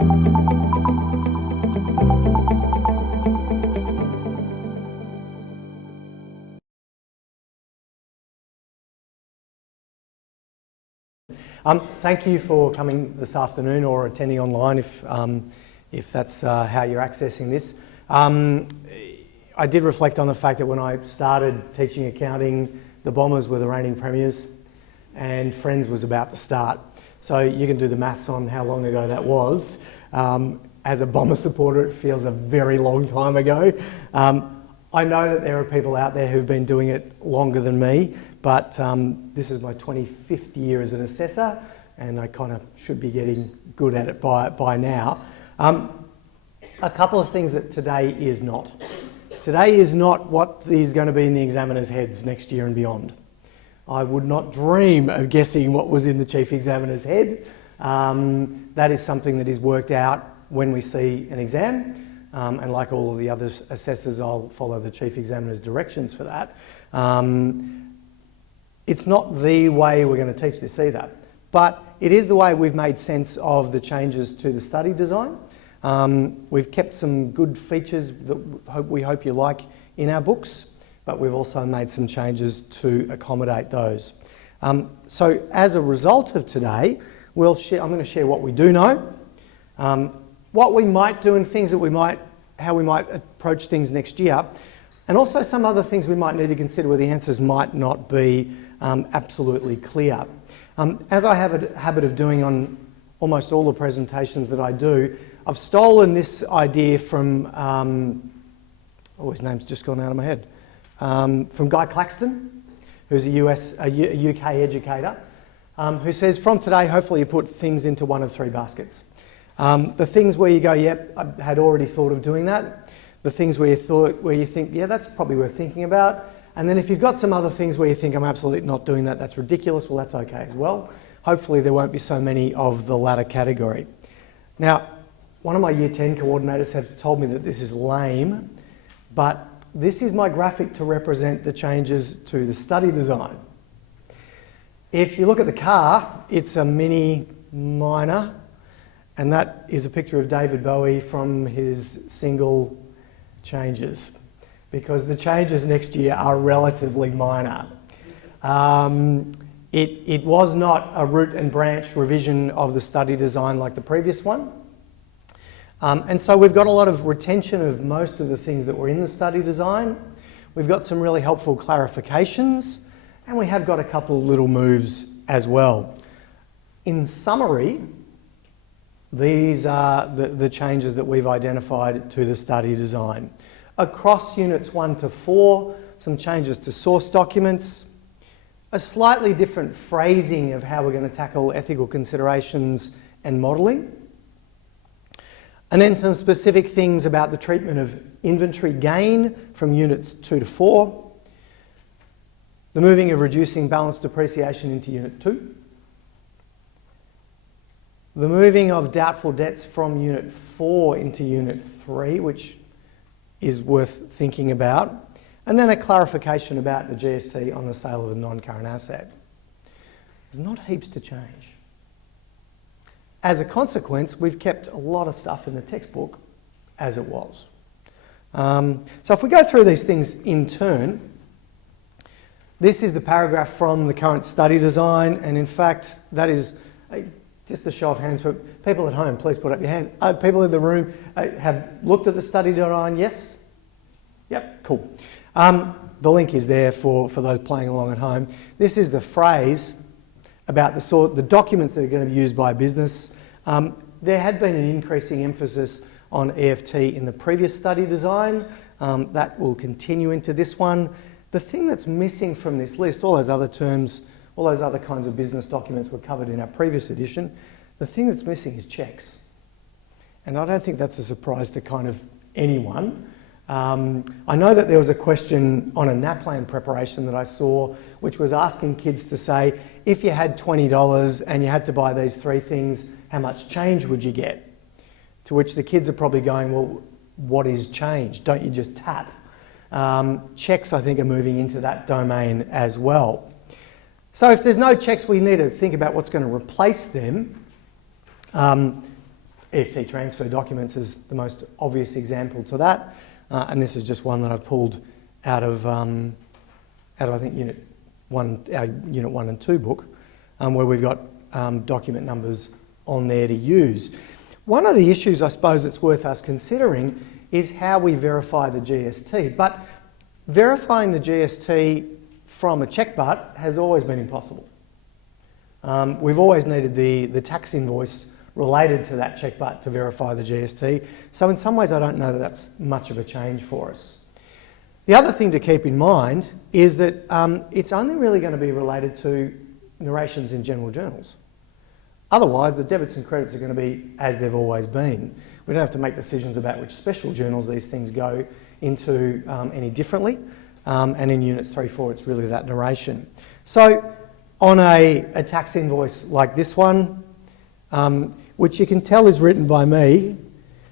Thank you for coming this afternoon or attending online if that's how you're accessing this. I did reflect on the fact that when I started teaching accounting, the Bombers were the reigning premiers and Friends was about to start. So you can do the maths on how long ago that was. As a Bomber supporter, it feels a very long time ago. I know that there are people out there who've been doing it longer than me, but this is my 25th year as an assessor, and I kind of should be getting good at it by now. A couple of things that today is not. Today is not what is going to be in the examiners' heads next year and beyond. I would not dream of guessing what was in the chief examiner's head. That is something that is worked out when we see an exam. And like all of the other assessors, I'll follow the chief examiner's directions for that. It's not the way we're going to teach this either, but it is the way we've made sense of the changes to the study design. We've kept some good features that we hope you like in our books, but we've also made some changes to accommodate those. So as a result of today, I'm going to share what we do know, what we might do and things that how we might approach things next year, and also some other things we might need to consider where the answers might not be absolutely clear. As I have a habit of doing on almost all the presentations that I do, I've stolen this idea from, his name's just gone out of my head, from Guy Claxton, who's a UK educator, who says, from today, hopefully you put things into one of three baskets. The things where you go, yep, I had already thought of doing that. The things where you think, yeah, that's probably worth thinking about. And then if you've got some other things where you think, I'm absolutely not doing that, that's ridiculous, well, that's okay as well. Hopefully there won't be so many of the latter category. Now, one of my Year 10 coordinators have told me that this is lame, but this is my graphic to represent the changes to the study design. If you look at the car, it's a Mini Minor, and that is a picture of David Bowie from his single Changes, because the changes next year are relatively minor. It was not a root and branch revision of the study design like the previous one. And so we've got a lot of retention of most of the things that were in the study design. We've got some really helpful clarifications, and we have got a couple of little moves as well. In summary, these are the changes that we've identified to the study design. Across units 1 to 4, some changes to source documents, a slightly different phrasing of how we're going to tackle ethical considerations and modelling, and then some specific things about the treatment of inventory gain from units 2 to 4, the moving of reducing balance depreciation into unit 2, the moving of doubtful debts from unit 4 into unit 3, which is worth thinking about, and then a clarification about the GST on the sale of a non-current asset. There's not heaps to change. As a consequence, we've kept a lot of stuff in the textbook as it was. So if we go through these things in turn, this is the paragraph from the current study design, and in fact, that is just a show of hands for people at home. Please put up your hand. People in the room have looked at the study design, yes? Yep, cool. The link is there for those playing along at home. This is the phrase about the documents that are going to be used by a business. There had been an increasing emphasis on EFT in the previous study design. That will continue into this one. The thing that's missing from this list, all those other terms, all those other kinds of business documents were covered in our previous edition. The thing that's missing is checks. And I don't think that's a surprise to kind of anyone. I know that there was a question on a NAPLAN preparation that I saw, which was asking kids to say, if you had $20 and you had to buy these 3 things, how much change would you get? To which the kids are probably going, well, what is change? Don't you just tap? Checks, I think, are moving into that domain as well. So if there's no checks, we need to think about what's going to replace them. EFT transfer documents is the most obvious example to that, and this is just one that I've pulled out of I think Unit 1, our Unit 1 and 2 book, where we've got document numbers on there to use. One of the issues I suppose it's worth us considering is how we verify the GST, but verifying the GST from a check butt has always been impossible. We've always needed the tax invoice related to that check butt to verify the GST, so in some ways I don't know that that's much of a change for us. The other thing to keep in mind is that it's only really going to be related to narrations in general journals. Otherwise, the debits and credits are going to be as they've always been. We don't have to make decisions about which special journals these things go into any differently. And in Units 3, 4, it's really that narration. So on a tax invoice like this one, which you can tell is written by me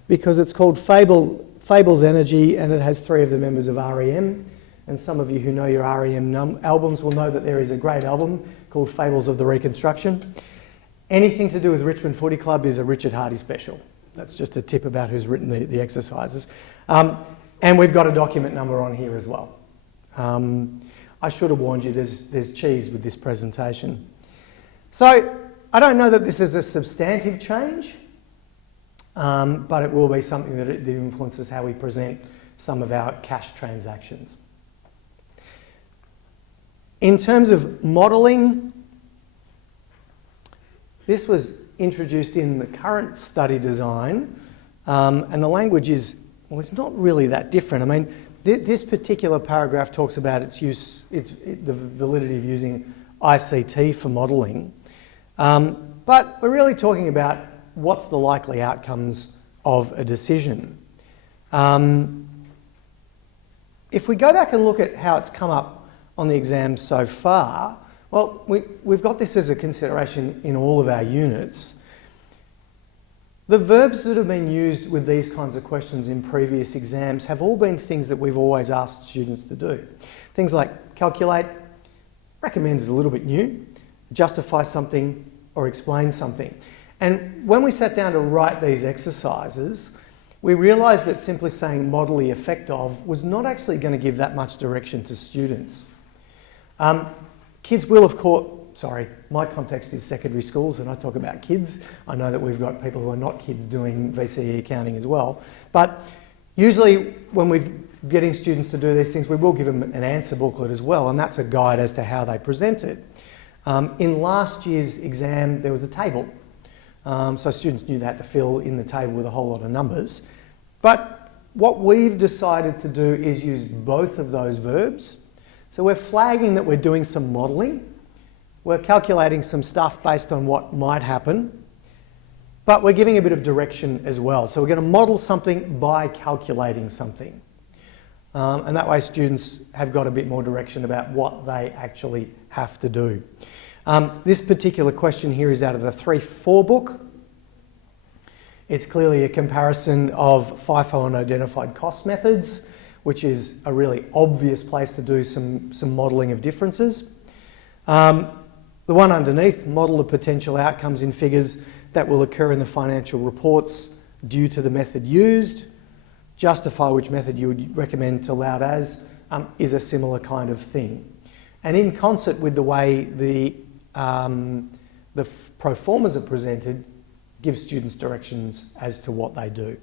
because it's called Fables Energy and it has 3 of the members of REM. And some of you who know your REM albums will know that there is a great album called Fables of the Reconstruction. Anything to do with Richmond Footy Club is a Richard Hardy special. That's just a tip about who's written the exercises. And we've got a document number on here as well. I should have warned you there's cheese with this presentation. So I don't know that this is a substantive change, but it will be something that influences how we present some of our cash transactions. In terms of modelling, this was introduced in the current study design, and the language is, well, it's not really that different. I mean, this particular paragraph talks about its use, the validity of using ICT for modelling, but we're really talking about what's the likely outcomes of a decision. If we go back and look at how it's come up on the exam so far, well, we've got this as a consideration in all of our units. The verbs that have been used with these kinds of questions in previous exams have all been things that we've always asked students to do. Things like calculate, recommend is a little bit new, justify something or explain something. And when we sat down to write these exercises, we realised that simply saying model the effect of was not actually going to give that much direction to students. Kids will, of course, my context is secondary schools and I talk about kids. I know that we've got people who are not kids doing VCE accounting as well. But usually when we're getting students to do these things, we will give them an answer booklet as well, and that's a guide as to how they present it. In last year's exam, there was a table. So students knew they had to fill in the table with a whole lot of numbers. But what we've decided to do is use both of those verbs. So we're flagging that we're doing some modelling. We're calculating some stuff based on what might happen, but we're giving a bit of direction as well. So we're going to model something by calculating something. And that way students have got a bit more direction about what they actually have to do. This particular question here is out of the 3-4 book. It's clearly a comparison of FIFO and identified cost methods, which is a really obvious place to do some modelling of differences. The one underneath, model the potential outcomes in figures that will occur in the financial reports due to the method used. Justify which method you would recommend to allowed as is a similar kind of thing. And in concert with the way the pro formas are presented, give students directions as to what they do.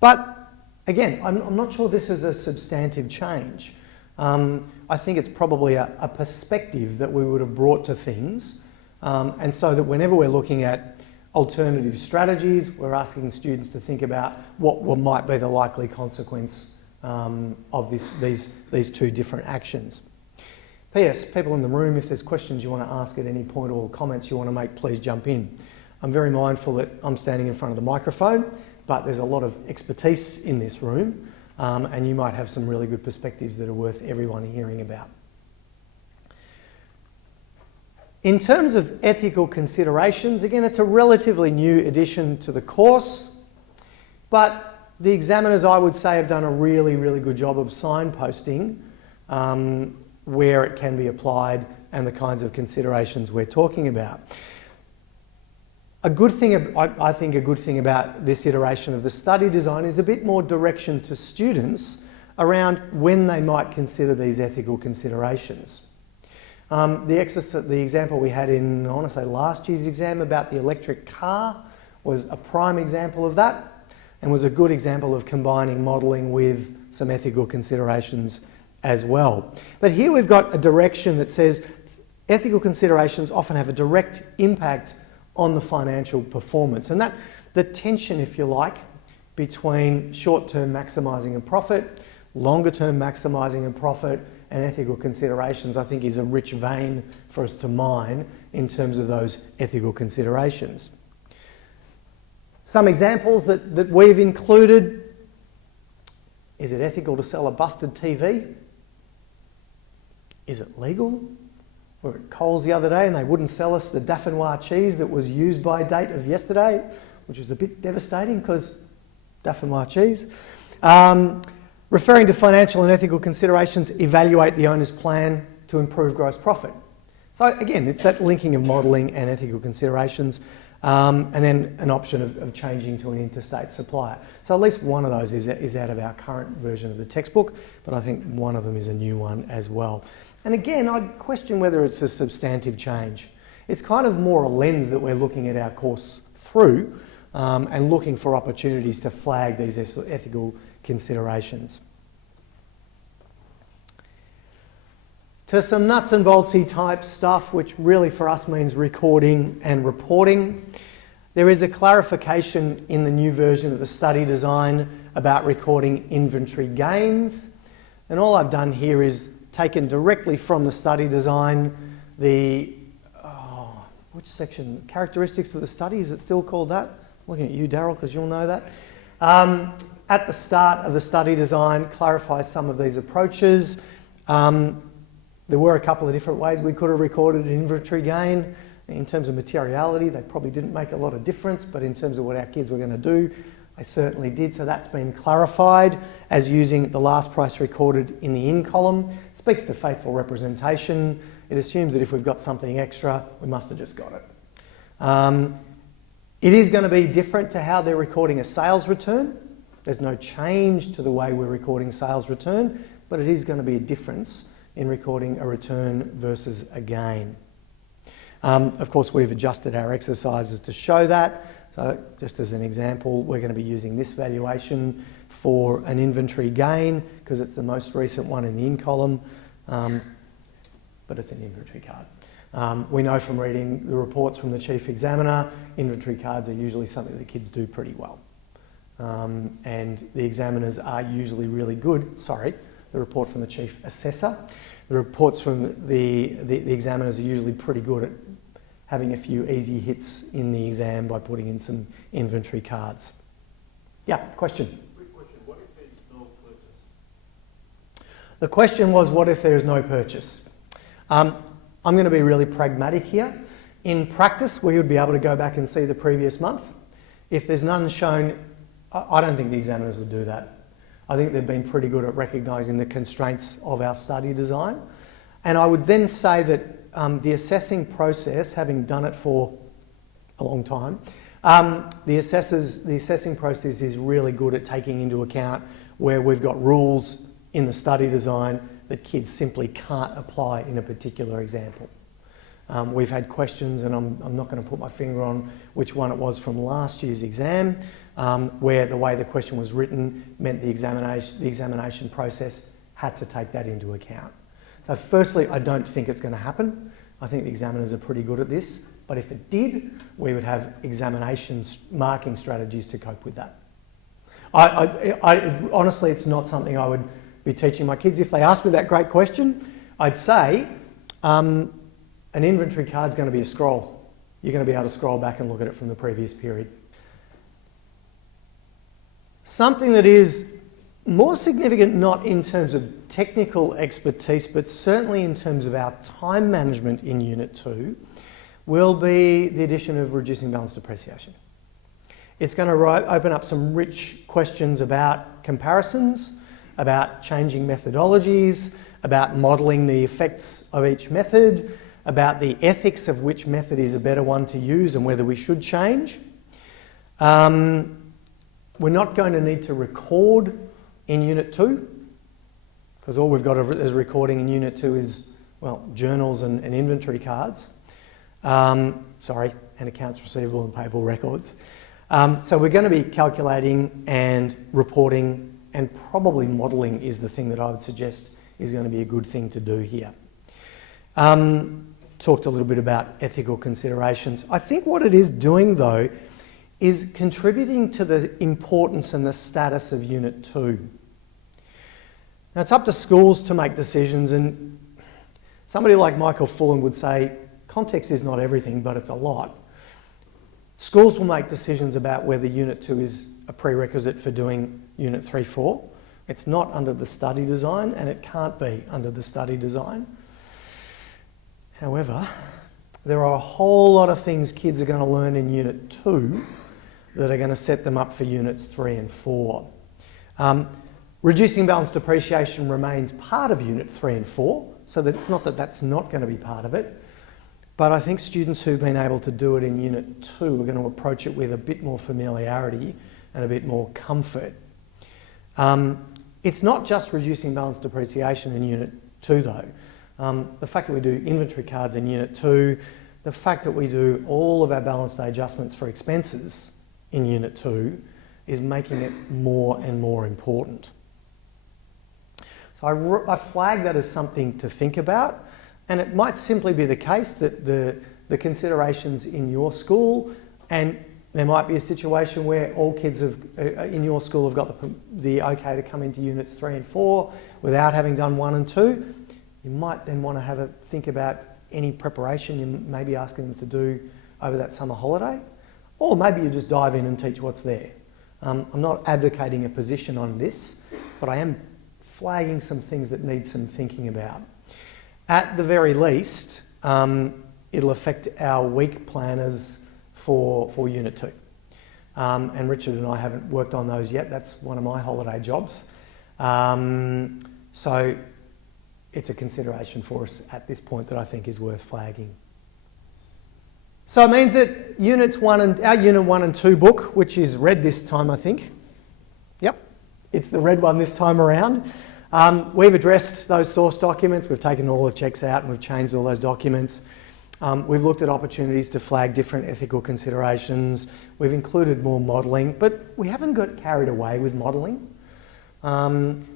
But again, I'm not sure this is a substantive change. I think it's probably a perspective that we would have brought to things, and so that whenever we're looking at alternative strategies, we're asking students to think about what might be the likely consequence of these two different actions. P.S. People in the room, if there's questions you want to ask at any point or comments you want to make, please jump in. I'm very mindful that I'm standing in front of the microphone, but there's a lot of expertise in this room, and you might have some really good perspectives that are worth everyone hearing about. In terms of ethical considerations, again, it's a relatively new addition to the course, but the examiners, I would say, have done a really, really good job of signposting where it can be applied and the kinds of considerations we're talking about. A good thing, I think a good thing about this iteration of the study design is a bit more direction to students around when they might consider these ethical considerations. The example we had in, I want to say last year's exam about the electric car was a prime example of that and was a good example of combining modelling with some ethical considerations as well. But here we've got a direction that says ethical considerations often have a direct impact on the financial performance. And that, the tension, if you like, between short-term maximising and profit, longer-term maximising and profit, and ethical considerations, I think is a rich vein for us to mine in terms of those ethical considerations. Some examples that we've included. Is it ethical to sell a busted TV? Is it legal? We were at Coles the other day and they wouldn't sell us the Dauphinoise cheese that was used by date of yesterday, which was a bit devastating because Dauphinoise cheese. Referring to financial and ethical considerations, evaluate the owner's plan to improve gross profit. So again, it's that linking of modelling and ethical considerations, and then an option of changing to an interstate supplier. So at least one of those is out of our current version of the textbook, but I think one of them is a new one as well. And again, I'd question whether it's a substantive change. It's kind of more a lens that we're looking at our course through, and looking for opportunities to flag these ethical considerations. To some nuts and boltsy type stuff, which really for us means recording and reporting. There is a clarification in the new version of the study design about recording inventory gains. And all I've done here is taken directly from the study design which section? Characteristics of the study, is it still called that? I'm looking at you, Daryl, because you'll know that. At the start of the study design, clarifies some of these approaches. There were a couple of different ways we could have recorded an inventory gain. In terms of materiality, they probably didn't make a lot of difference, but in terms of what our kids were going to do, they certainly did. So that's been clarified as using the last price recorded in the in column. It speaks to faithful representation. It assumes that if we've got something extra, we must have just got it. It is going to be different to how they're recording a sales return. There's no change to the way we're recording sales return, but it is going to be a difference in recording a return versus a gain. Of course, we've adjusted our exercises to show that. So just as an example, we're going to be using this valuation for an inventory gain because it's the most recent one in the in column, but it's an inventory card. We know from reading the reports from the chief examiner, inventory cards are usually something that kids do pretty well. And the examiners are usually really good. The report from the chief assessor. The reports from the examiners are usually pretty good at having a few easy hits in the exam by putting in some inventory cards. Yeah, question? Quick question, what if there's no purchase? The question was, what if there is no purchase? I'm going to be really pragmatic here. In practice, we would be able to go back and see the previous month. If there's none shown, I don't think the examiners would do that. I think they've been pretty good at recognising the constraints of our study design. And I would then say that the assessing process, having done it for a long time, the assessing process is really good at taking into account where we've got rules in the study design that kids simply can't apply in a particular example. We've had questions, and I'm not going to put my finger on which one it was from last year's exam, where the way the question was written meant the examination process had to take that into account. So firstly, I don't think it's going to happen. I think the examiners are pretty good at this, but if it did, we would have examination marking strategies to cope with that. Honestly, it's not something I would be teaching my kids. If they ask me that great question, I'd say, an inventory card's going to be a scroll. You're going to be able to scroll back and look at it from the previous period. Something that is more significant, not in terms of technical expertise, but certainly in terms of our time management in Unit 2, will be the addition of reducing balance depreciation. It's going to open up some rich questions about comparisons, about changing methodologies, about modelling the effects of each method, about the ethics of which method is a better one to use and whether we should change. We're not going to need to record in Unit 2, because all we've got as recording in Unit 2 is, well, journals and inventory cards. And accounts receivable and payable records. So we're going to be calculating and reporting, and probably modelling is the thing that I would suggest is going to be a good thing to do here. Talked a little bit about ethical considerations. I think what it is doing, though, is contributing to the importance and the status of Unit 2. Now, it's up to schools to make decisions, and somebody like Michael Fulham would say, context is not everything, but it's a lot. Schools will make decisions about whether Unit 2 is a prerequisite for doing Unit 3-4. It's not under the study design, and it can't be under the study design. However, there are a whole lot of things kids are going to learn in Unit 2 that are going to set them up for Units 3 and 4. Reducing balance depreciation remains part of Unit 3 and 4, so that it's not that that's not going to be part of it. But I think students who've been able to do it in Unit 2 are going to approach it with a bit more familiarity and a bit more comfort. It's not just reducing balance depreciation in Unit 2 though. The fact that we do inventory cards in Unit 2, the fact that we do all of our balance day adjustments for expenses in Unit 2 is making it more and more important. So I flag that as something to think about, and it might simply be the case that the considerations in your school, and there might be a situation where all kids in your school have got the okay to come into Units 3 and 4 without having done 1 and 2. You might then want to have a think about any preparation you may be asking them to do over that summer holiday, or maybe you just dive in and teach what's there. I'm not advocating a position on this, but I am flagging some things that need some thinking about. At the very least, it'll affect our week planners for Unit 2. And Richard and I haven't worked on those yet. That's one of my holiday jobs. So it's a consideration for us at this point that I think is worth flagging. So it means that our Unit 1 and 2 book, which is red this time, I think. Yep, it's the red one this time around. We've addressed those source documents. We've taken all the checks out and we've changed all those documents. We've looked at opportunities to flag different ethical considerations. We've included more modelling, but we haven't got carried away with modelling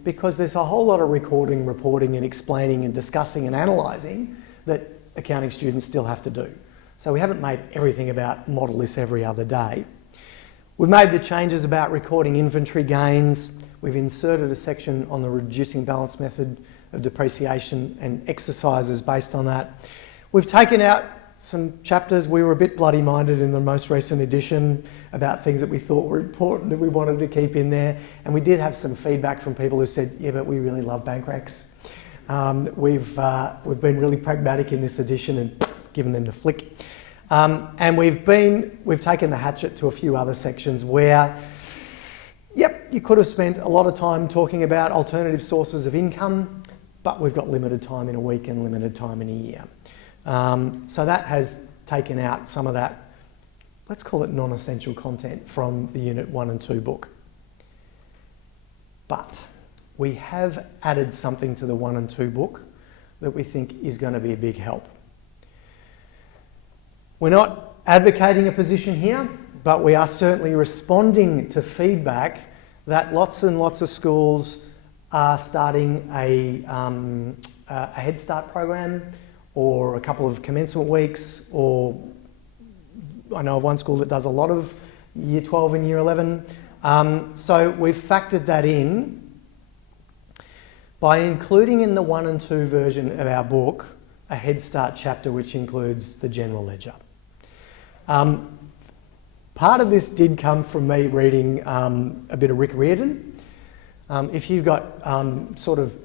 because there's a whole lot of recording, reporting and explaining and discussing and analysing that accounting students still have to do. So we haven't made everything about model this every other day. We've made the changes about recording inventory gains. We've inserted a section on the reducing balance method of depreciation and exercises based on that. We've taken out some chapters. We were a bit bloody-minded in the most recent edition about things that we thought were important that we wanted to keep in there. And we did have some feedback from people who said, yeah, but we really love bank recs. We've been really pragmatic in this edition and given them the flick. And we've taken the hatchet to a few other sections where, yep, you could have spent a lot of time talking about alternative sources of income, but we've got limited time in a week and limited time in a year. So that has taken out some of that, let's call it non-essential content from the Unit 1 and 2 book. But we have added something to the 1 and 2 book that we think is going to be a big help. We're not advocating a position here, but we are certainly responding to feedback that lots and lots of schools are starting a Headstart program or a couple of commencement weeks, or I know of one school that does a lot of Year 12 and Year 11. So we've factored that in by including in the 1 and 2 version of our book a Headstart chapter which includes the general ledger. Part of this did come from me reading a bit of Rick Riordan. If you've got sort of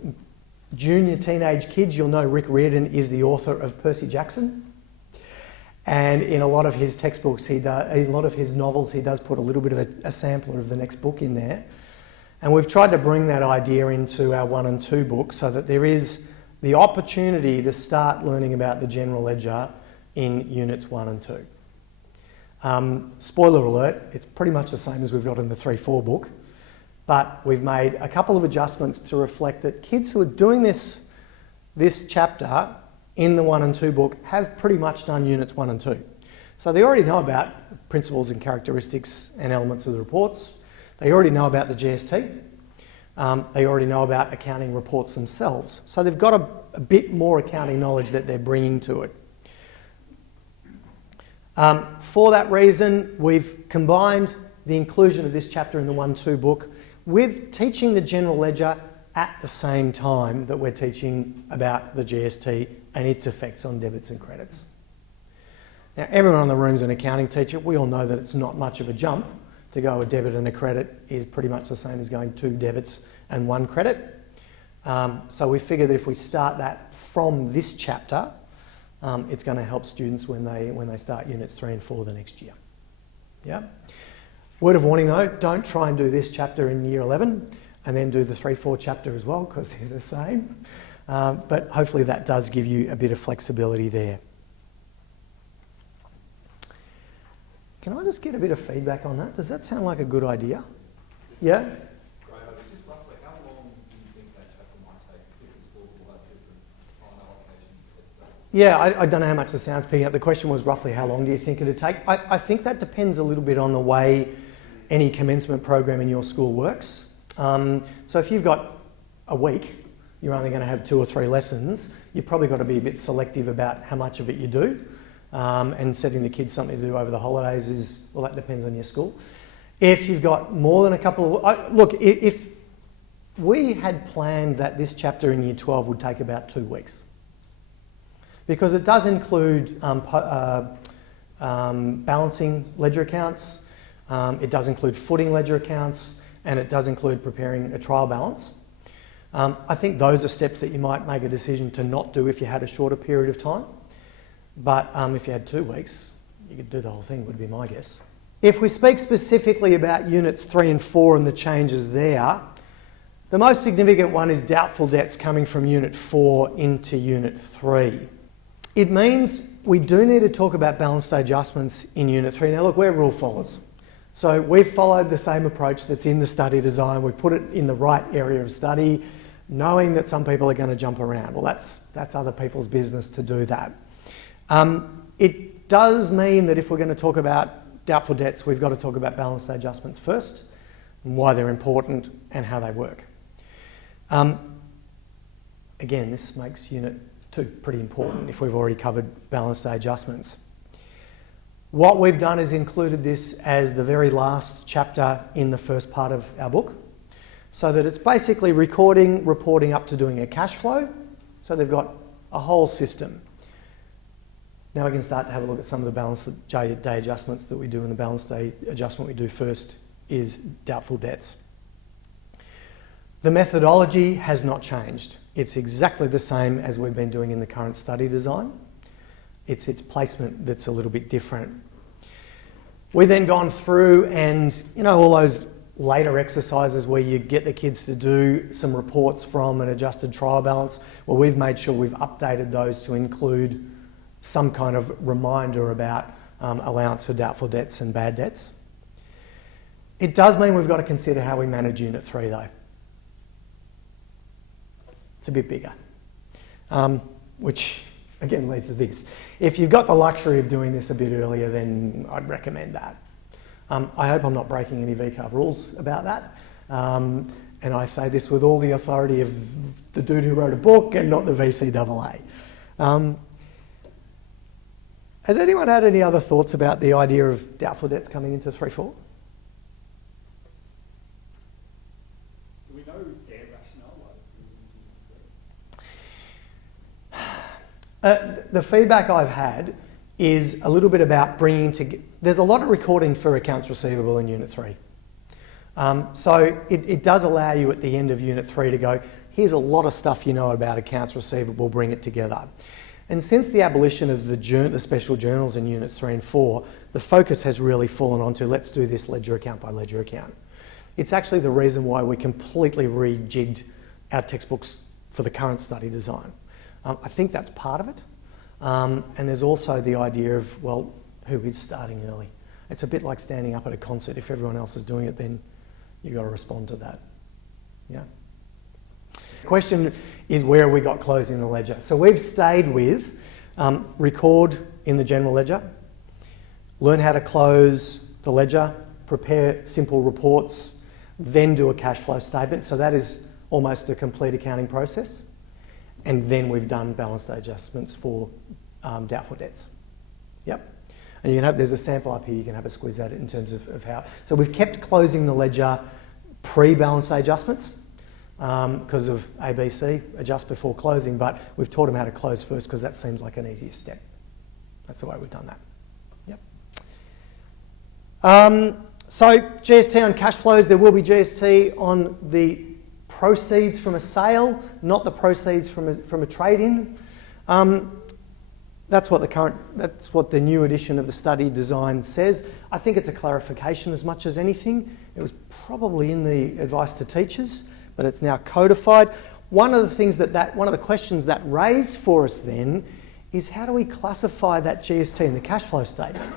junior teenage kids, you'll know Rick Riordan is the author of Percy Jackson. And in a lot of his textbooks, in a lot of his novels, he does put a little bit of a sampler of the next book in there. And we've tried to bring that idea into our 1 and 2 book so that there is the opportunity to start learning about the general ledger in Units 1 and 2. Spoiler alert, it's pretty much the same as we've got in the 3-4 book, but we've made a couple of adjustments to reflect that kids who are doing this chapter in the 1 and 2 book have pretty much done Units 1 and 2. So they already know about principles and characteristics and elements of the reports. They already know about the GST. They already know about accounting reports themselves. So they've got a bit more accounting knowledge that they're bringing to it. For that reason, we've combined the inclusion of this chapter in the 1-2 book with teaching the general ledger at the same time that we're teaching about the GST and its effects on debits and credits. Now, everyone in the room's an accounting teacher. We all know that it's not much of a jump to go a debit and a credit is pretty much the same as going 2 debits and 1 credit. So we figure that if we start that from this chapter, it's going to help students when they start Units 3 and 4 the next year. Yeah. Word of warning though, don't try and do this chapter in Year 11 and then do the 3-4 chapter as well, because they're the same. But hopefully that does give you a bit of flexibility there. Can I just get a bit of feedback on that? Does that sound like a good idea? Yeah? Just roughly, how long do you think that chapter might take? Different schools will have different time allocations to Headstart. Yeah, I don't know how much the sound's picking up. The question was roughly how long do you think it'd take? I think that depends a little bit on the way any commencement program in your school works. So if you've got a week, you're only going to have 2 or 3 lessons, you've probably got to be a bit selective about how much of it you do. And setting the kids something to do over the holidays well, that depends on your school. If you've got more than a couple of... Look, if we had planned that this chapter in Year 12 would take about 2 weeks, because it does include balancing ledger accounts, it does include footing ledger accounts, and it does include preparing a trial balance. I think those are steps that you might make a decision to not do if you had a shorter period of time. But if you had 2 weeks, you could do the whole thing, would be my guess. If we speak specifically about Units 3 and 4 and the changes there, the most significant one is doubtful debts coming from Unit 4 into Unit 3. It means we do need to talk about balanced adjustments in Unit 3. Now look, we're rule followers. So we've followed the same approach that's in the study design. We've put it in the right area of study, knowing that some people are going to jump around. Well, that's other people's business to do that. It does mean that if we're going to talk about doubtful debts, we've got to talk about balanced adjustments first, and why they're important and how they work. Again, this makes Unit 2 pretty important if we've already covered balanced adjustments. What we've done is included this as the very last chapter in the first part of our book, so that it's basically recording, reporting up to doing a cash flow. So they've got a whole system. Now we can start to have a look at some of the balanced day adjustments that we do, and the balanced day adjustment we do first is doubtful debts. The methodology has not changed. It's exactly the same as we've been doing in the current study design. It's its placement that's a little bit different. We've then gone through and, all those later exercises where you get the kids to do some reports from an adjusted trial balance, well, we've made sure we've updated those to include some kind of reminder about allowance for doubtful debts and bad debts. It does mean we've got to consider how we manage Unit 3 though. It's a bit bigger, which again leads to this. If you've got the luxury of doing this a bit earlier, then I'd recommend that. I hope I'm not breaking any VCAR rules about that. And I say this with all the authority of the dude who wrote a book and not the VCEA. Has anyone had any other thoughts about the idea of doubtful debts coming into 3-4? Do we know their rationale? The feedback I've had is a little bit about bringing together... There's a lot of recording for accounts receivable in Unit 3. So it does allow you at the end of Unit 3 to go, here's a lot of stuff you know about accounts receivable, bring it together. And since the abolition of the special journals in Units 3 and 4, the focus has really fallen onto let's do this ledger account by ledger account. It's actually the reason why we completely rejigged our textbooks for the current study design. I think that's part of it. And there's also the idea of, well, who is starting early? It's a bit like standing up at a concert. If everyone else is doing it, then you've got to respond to that. Yeah. The question is, where have we got closing the ledger? So we've stayed with record in the general ledger, learn how to close the ledger, prepare simple reports, then do a cash flow statement. So that is almost a complete accounting process. And then we've done balance day adjustments for doubtful debts. Yep. And you can have, there's a sample up here, you can have a squeeze at it in terms of how. So we've kept closing the ledger pre-balance day adjustments because of ABC, adjust before closing, but we've taught them how to close first because that seems like an easier step. That's the way we've done that. Yep. So GST on cash flows, there will be GST on the proceeds from a sale, not the proceeds from a trade-in. That's what the new edition of the study design says. I think it's a clarification as much as anything. It was probably in the advice to teachers, but it's now codified. One of the questions that raised for us then is, how do we classify that GST in the cash flow statement?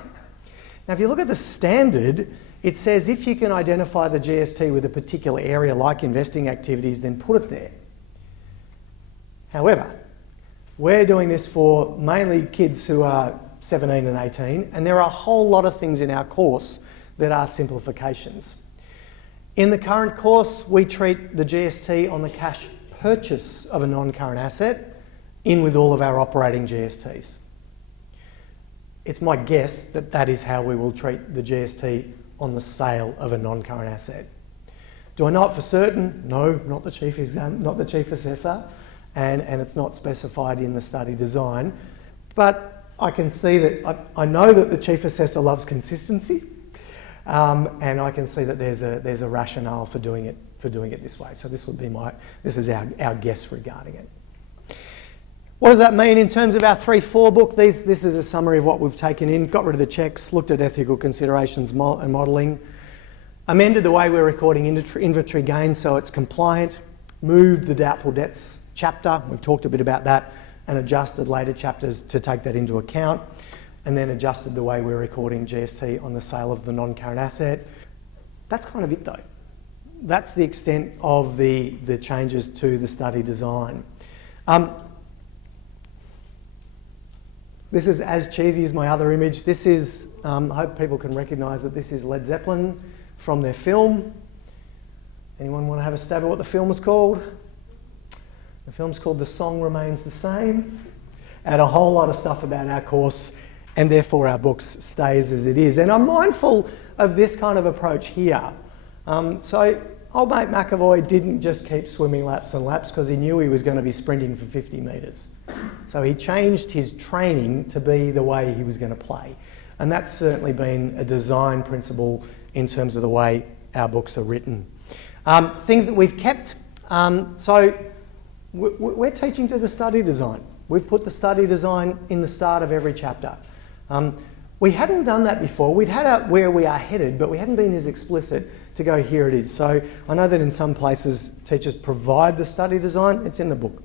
Now, if you look at the standard, it says if you can identify the GST with a particular area like investing activities, then put it there. However, we're doing this for mainly kids who are 17 and 18, and there are a whole lot of things in our course that are simplifications. In the current course, we treat the GST on the cash purchase of a non-current asset in with all of our operating GSTs. It's my guess that that is how we will treat the GST on the sale of a non-current asset. Do I know it for certain? No, not the chief assessor, and it's not specified in the study design. But I can see that I know that the chief assessor loves consistency, and I can see that there's a rationale for doing it this way. So this is our guess regarding it. What does that mean in terms of our 3-4 book? This is a summary of what we've taken in, got rid of the checks, looked at ethical considerations and modelling, amended the way we're recording inventory gains so it's compliant, moved the doubtful debts chapter, we've talked a bit about that, and adjusted later chapters to take that into account, and then adjusted the way we're recording GST on the sale of the non-current asset. That's kind of it though. That's the extent of the changes to the study design. This is as cheesy as my other image. This is, I hope people can recognise that this is Led Zeppelin from their film. Anyone want to have a stab at what the film is called? The film's called The Song Remains the Same. And a whole lot of stuff about our course and therefore our books stays as it is. And I'm mindful of this kind of approach here. So old mate McAvoy didn't just keep swimming laps and laps because he knew he was going to be sprinting for 50 metres. So he changed his training to be the way he was going to play. And that's certainly been a design principle in terms of the way our books are written. Things that we've kept. So we're teaching to the study design. We've put the study design in the start of every chapter. We hadn't done that before. We'd had out where we are headed, but we hadn't been as explicit to go, here it is. So I know that in some places teachers provide the study design. It's in the book.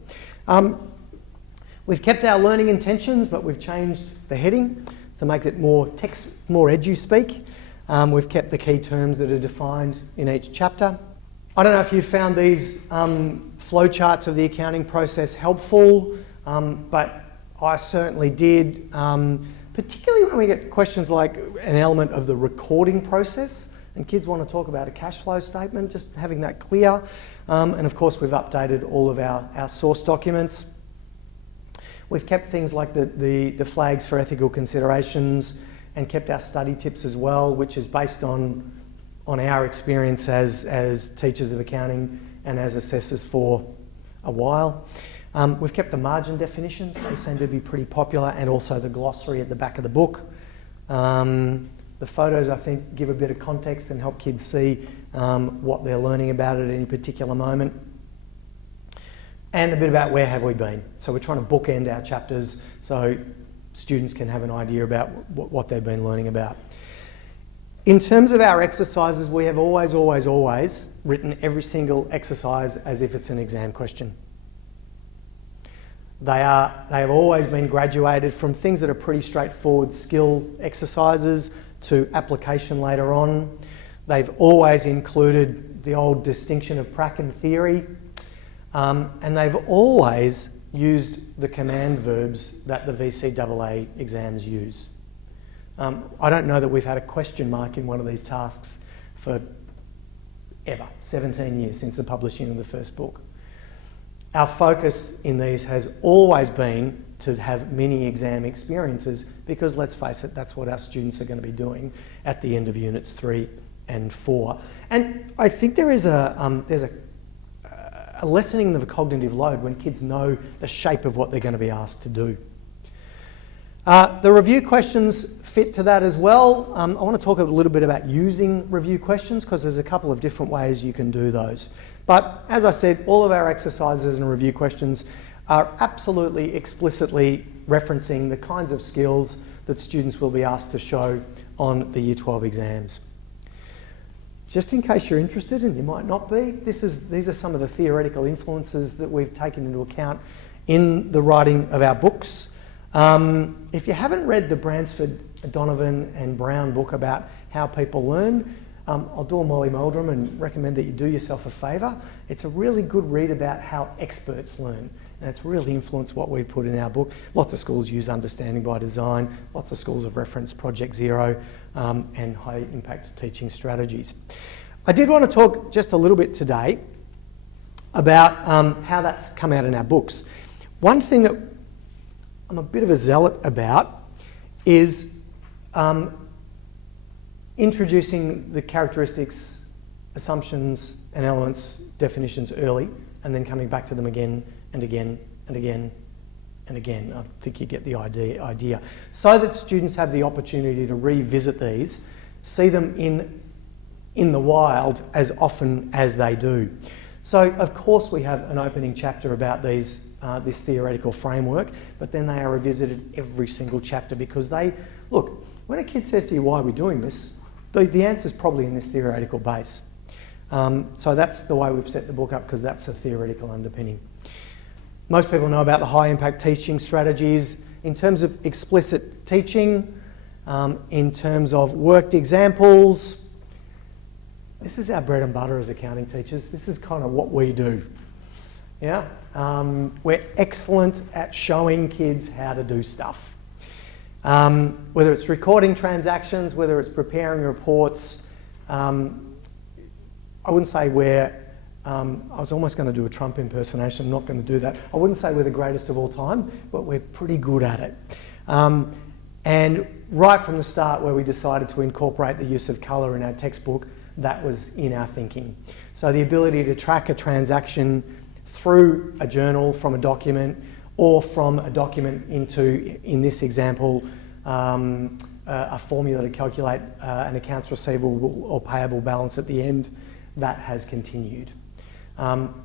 We've kept our learning intentions, but we've changed the heading to make it more text, more edu-speak. We've kept the key terms that are defined in each chapter. I don't know if you found these flowcharts of the accounting process helpful, but I certainly did, particularly when we get questions like an element of the recording process, and kids want to talk about a cash flow statement, just having that clear. And of course, we've updated all of our source documents. We've kept things like the flags for ethical considerations and kept our study tips as well, which is based on our experience as teachers of accounting and as assessors for a while. We've kept the margin definitions. They seem to be pretty popular, and also the glossary at the back of the book. The photos, I think, give a bit of context and help kids see what they're learning about at any particular moment. And a bit about where have we been. So we're trying to bookend our chapters so students can have an idea about what they've been learning about. In terms of our exercises, we have always written every single exercise as if it's an exam question. They have always been graduated from things that are pretty straightforward skill exercises to application later on. They've always included the old distinction of Pracken theory, and they've always used the command verbs that the VCEA exams use. I don't know that we've had a question mark in one of these tasks for ever, 17 years since the publishing of the first book. Our focus in these has always been to have mini exam experiences because, let's face it, that's what our students are going to be doing at the end of Units 3 and 4. And I think there's a lessening of the cognitive load when kids know the shape of what they're going to be asked to do. The review questions fit to that as well. I want to talk a little bit about using review questions because there's a couple of different ways you can do those. But as I said, all of our exercises and review questions are absolutely explicitly referencing the kinds of skills that students will be asked to show on the Year 12 exams. Just in case you're interested, and you might not be, these are some of the theoretical influences that we've taken into account in the writing of our books. If you haven't read the Bransford, Donovan and Brown book about how people learn, I'll do a Molly Meldrum and recommend that you do yourself a favour. It's a really good read about how experts learn, and it's really influenced what we put in our book. Lots of schools use Understanding by Design, lots of schools have referenced Project Zero and high impact teaching strategies. I did want to talk just a little bit today about how that's come out in our books. One thing that I'm a bit of a zealot about is introducing the characteristics, assumptions and elements, definitions early, and then coming back to them again and again and again and again. I think you get the idea. So that students have the opportunity to revisit these, see them in the wild as often as they do. So of course we have an opening chapter about this theoretical framework, but then they are revisited every single chapter because look, when a kid says to you, why are we doing this? The answer is probably in this theoretical base. So that's the way we've set the book up because that's a theoretical underpinning. Most people know about the high impact teaching strategies in terms of explicit teaching, in terms of worked examples. This is our bread and butter as accounting teachers. This is kind of what we do. Yeah, we're excellent at showing kids how to do stuff. Whether it's recording transactions, whether it's preparing reports, I wouldn't say I was almost going to do a Trump impersonation, I'm not going to do that. I wouldn't say we're the greatest of all time, but we're pretty good at it. And right from the start where we decided to incorporate the use of colour in our textbook, that was in our thinking. So the ability to track a transaction through a journal from a document or from a document into, in this example, a formula to calculate an accounts receivable or payable balance at the end, that has continued.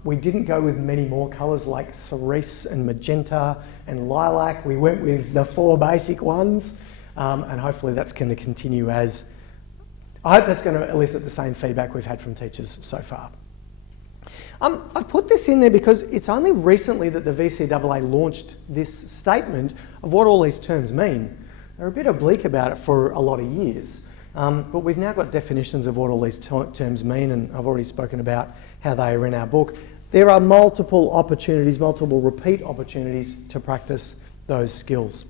We didn't go with many more colours like cerise and magenta and lilac. We went with the 4 basic ones, and hopefully that's going to continue as... I hope that's going to elicit the same feedback we've had from teachers so far. I've put this in there because it's only recently that the VCEA launched this statement of what all these terms mean. They're a bit oblique about it for a lot of years, but we've now got definitions of what all these terms mean, and I've already spoken about how they are in our book. There are multiple opportunities, multiple repeat opportunities to practice those skills.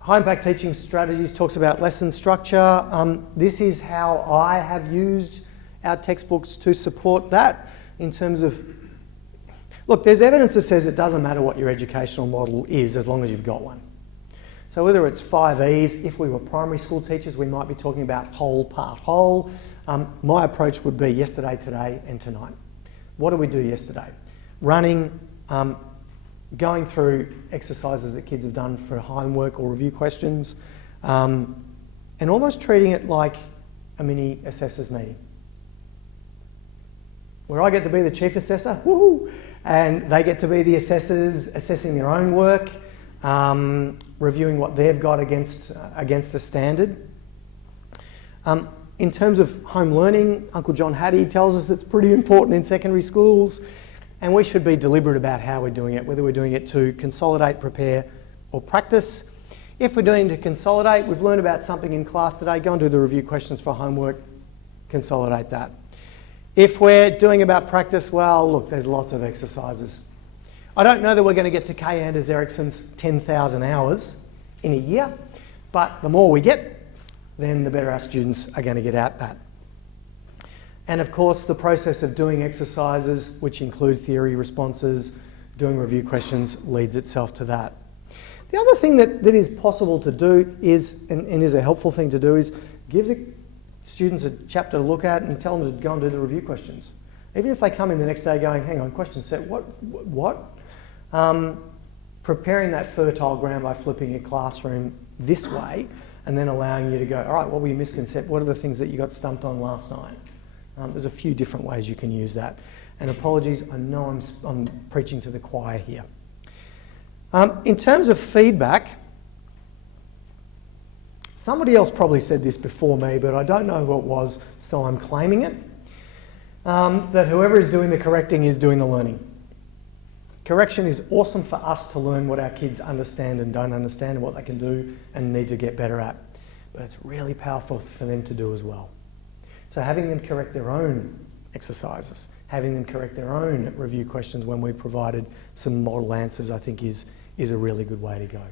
High impact teaching strategies talks about lesson structure. This is how I have used our textbooks to support that in terms of, look, there's evidence that says it doesn't matter what your educational model is as long as you've got one. So whether it's 5 E's, if we were primary school teachers, we might be talking about whole, part, whole. My approach would be yesterday, today and tonight. What did we do yesterday? Running, going through exercises that kids have done for homework or review questions, and almost treating it like a mini assessor's meeting, where I get to be the chief assessor, woohoo, and they get to be the assessors assessing their own work, reviewing what they've got against a standard. In terms of home learning, Uncle John Hattie tells us it's pretty important in secondary schools. and we should be deliberate about how we're doing it, whether we're doing it to consolidate, prepare, or practice. If we're doing it to consolidate, we've learned about something in class today, go and do the review questions for homework, consolidate that. If we're doing about practice, well, look, there's lots of exercises. I don't know that we're going to get to Kay Anders Ericsson's 10,000 hours in a year, but the more we get, then the better our students are going to get at that. And of course, the process of doing exercises, which include theory responses, doing review questions, leads itself to that. The other thing that is possible to do is, and is a helpful thing to do, is give the students a chapter to look at and tell them to go and do the review questions. Even if they come in the next day going, hang on, question set, what? Preparing that fertile ground by flipping your classroom this way and then allowing you to go, all right, what were your misconceptions? What are the things that you got stumped on last night? There's a few different ways you can use that. And apologies, I know I'm preaching to the choir here. In terms of feedback, somebody else probably said this before me, but I don't know who it was, so I'm claiming it. That whoever is doing the correcting is doing the learning. Correction is awesome for us to learn what our kids understand and don't understand and what they can do and need to get better at. But it's really powerful for them to do as well. So having them correct their own exercises, having them correct their own review questions when we provided some model answers, I think is a really good way to go.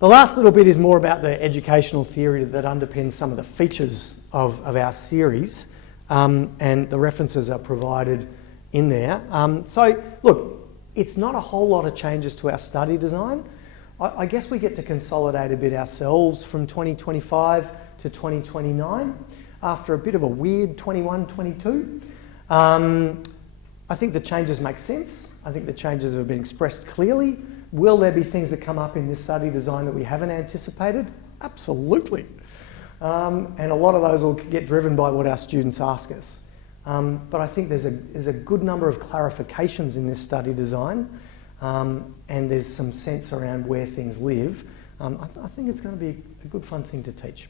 The last little bit is more about the educational theory that underpins some of the features of our series, and the references are provided in there. So look, it's not a whole lot of changes to our study design. I guess we get to consolidate a bit ourselves from 2025 to 2029 after a bit of a weird 21-22. I think the changes make sense. I think the changes have been expressed clearly. Will there be things that come up in this study design that we haven't anticipated? Absolutely. And a lot of those will get driven by what our students ask us. But I think there's a good number of clarifications in this study design, and there's some sense around where things live. I think it's going to be a good fun thing to teach.